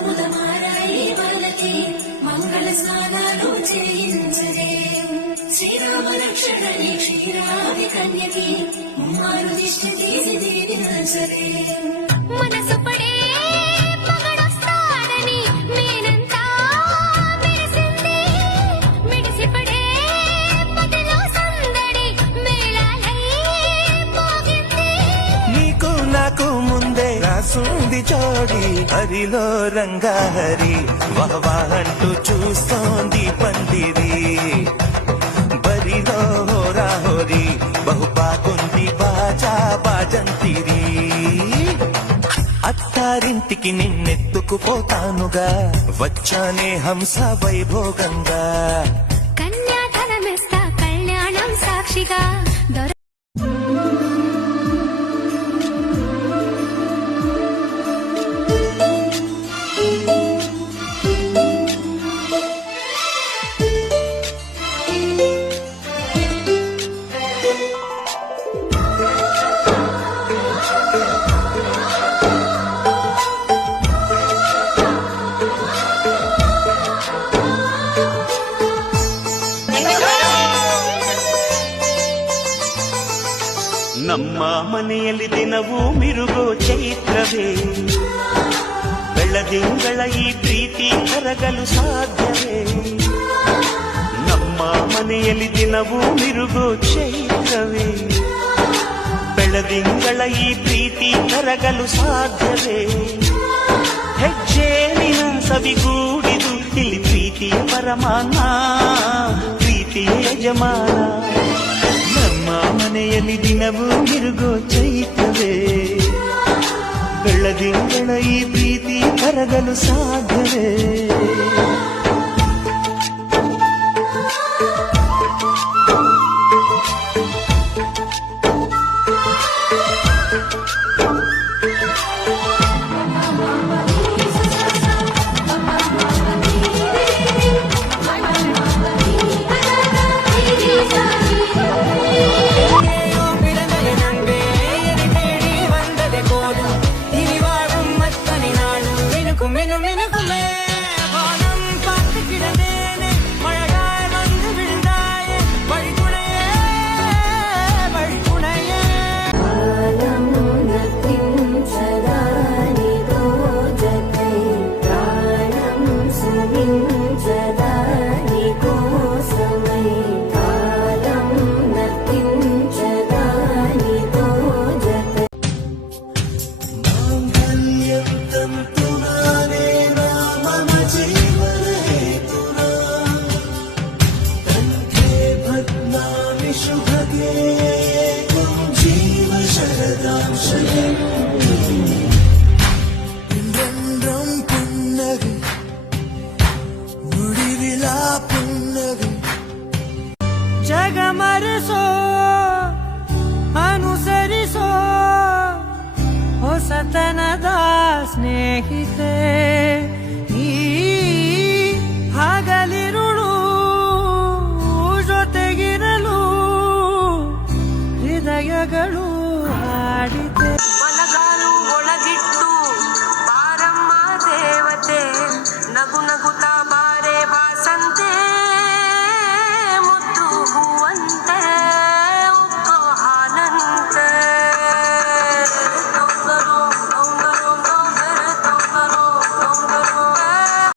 అమృతమారాయి వాళ్ళకి మంగళ స్నానాలు చేయించరే శ్రీరామ రక్షణని క్షీరాది కన్యకి ముమ్మారు దిష్టి తీసి దీవించరే మనసు పడే మగడొస్తాడని మేనంతా మెరిసింది మిడిసి పడే పదిలో సందడి మేళాలై మోగింది నీకు నాకు ముందే రాసుంది జోడి హరిలో రంగాహరి వహవా అంటూ చూస్తోంది పందిరి బరిలో హోరాహోరి బహు బాగుంది బాజా బాజంతిరి అత్తారింటికి నిన్నెత్తుకుపోతానుగా వచ్చానే హంస వైభోగంగా కన్యాధనమిస్తా కళ్యాణం సాక్షిగా ನಮ್ಮ ಮನೆಯಲ್ಲಿ ದಿನವೂ ಮಿರುಗೋ ಚೈತ್ರವೇ ಬೆಳದಿಂಗಳ ಈ ಪ್ರೀತಿ ಕರಗಲು ಸಾಧ್ಯವೇ ನಮ್ಮ ಮನೆಯಲ್ಲಿ ದಿನವೂ ಮಿರುಗೋ ಚೈತ್ರವೇ ಬೆಳದಿಂಗಳ ಈ ಪ್ರೀತಿ ಕರಗಲು ಸಾಧ್ಯವೇ ಹೆಜ್ಜೇನಿನ ಸವಿಗೂಡಿದು ಇಲ್ಲಿ ಪ್ರೀತಿಯ ಪರಮಾನ ಪ್ರೀತಿಯ ಯಜಮಾನ ನಮ್ಮ ಮನೆಯಲ್ಲಿ ದಿನವೂ ಮಿರುಗೋ ಚೈತ್ರವೇ ಬೆಳದಿಂಗಳ ಈ ಪ್ರೀತಿ ಕರಗಲು ಸಾಧ್ಯವೇ ಜಗಮರಿಸೋ ಅನುಸರಿಸೋ ಹೊಸತನದ ಸ್ನೇಹಿತೆ